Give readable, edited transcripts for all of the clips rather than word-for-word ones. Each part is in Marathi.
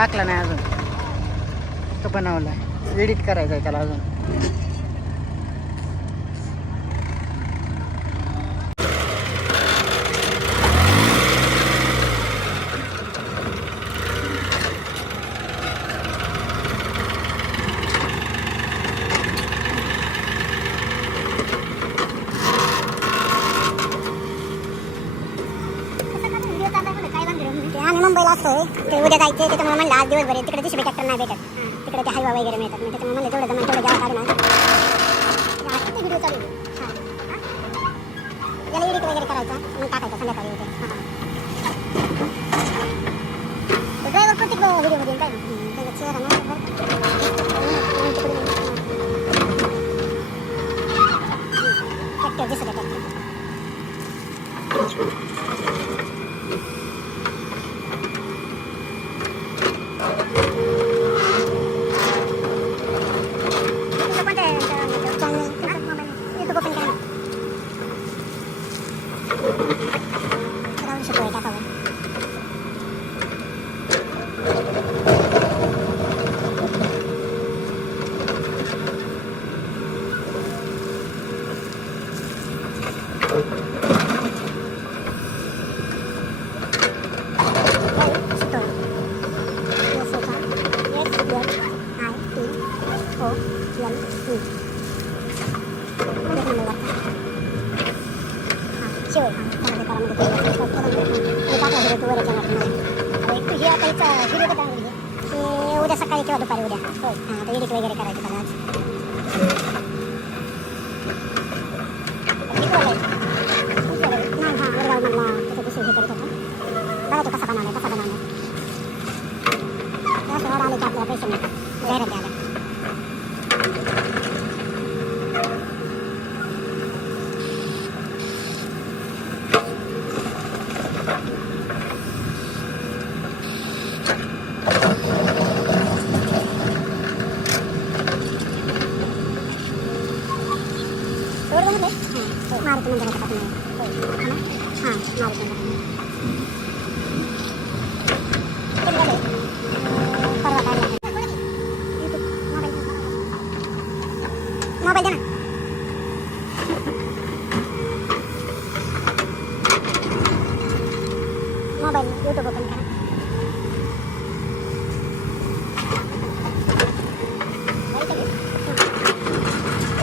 टाकला नाही अजून, तो बनवला, एडिट करायचं आहे त्याला अजून. आम्ही मुंबईला असतोय, ते उद्या जायचे त्याच्यामुळे म्हणलं आज दिवसभर तिकडे दुसरे ट्रॅक्टर नाही भेटत, तिकडे ते हायवा वगैरे मिळतात. मी त्याच्यामुळे म्हणलं तेवढं जमा तेवढं जेव्हा काढणार व्हिडिओ चालू याला एडिट वगैरे करायचा मग टाकायचा संध्याकाळी होते. ड्रायव्हर प्रत्येक व्हिडिओमध्ये काय त्याचा चेहरा नाही ट्रॅक्टर दिसत ट्रॅक्टर. उद्या सकाळी किंवा दुपारी उद्या आता एडिट वगैरे करायचं त्याला आज. हे करत होता बघा तो कसा बनवला कसा बनवला आले की आपल्याला पैसे मिळतात जाहिरात आल्या. मारुती मंदिराच्या पाठीमागे हां मारुती मंदिर परवा काढला मोबाईल द्या ना. मोबाईल यूट्यूब ओपन करा.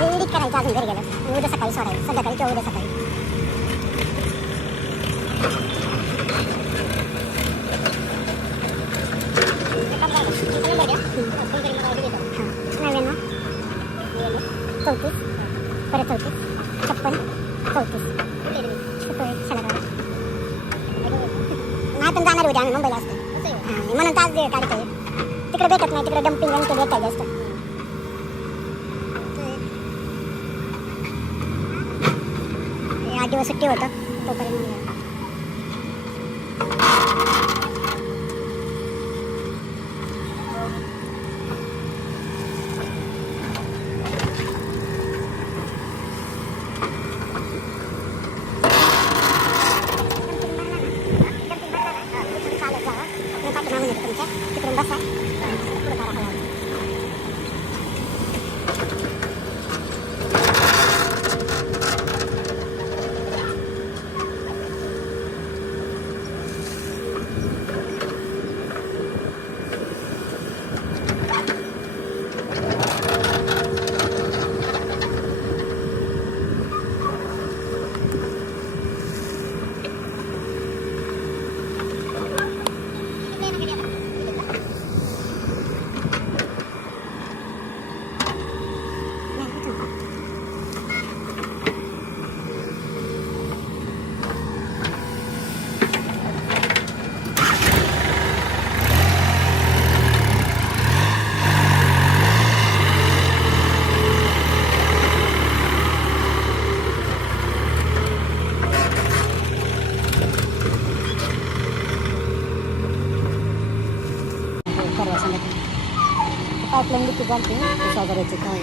एडिट करायचं अजून घरी गेलं उद्या सकाळी सोडायचं संध्याकाळी किंवा उद्या सकाळी. नव्याण्णव 34 परत 34 56 34 नाही पण जाणार उद्या आम्ही मुंबईला असतो म्हणून तास काढतोय. तिकडे भेटत नाही तिकडे डम्पिंग आणि ते भेटायचं असतं. आठ दिवस सुट्टी होतं तोपर्यंत तिकडून बसा पुढे करा. पाईपलाईन लिकेज झाली 10,000ची काय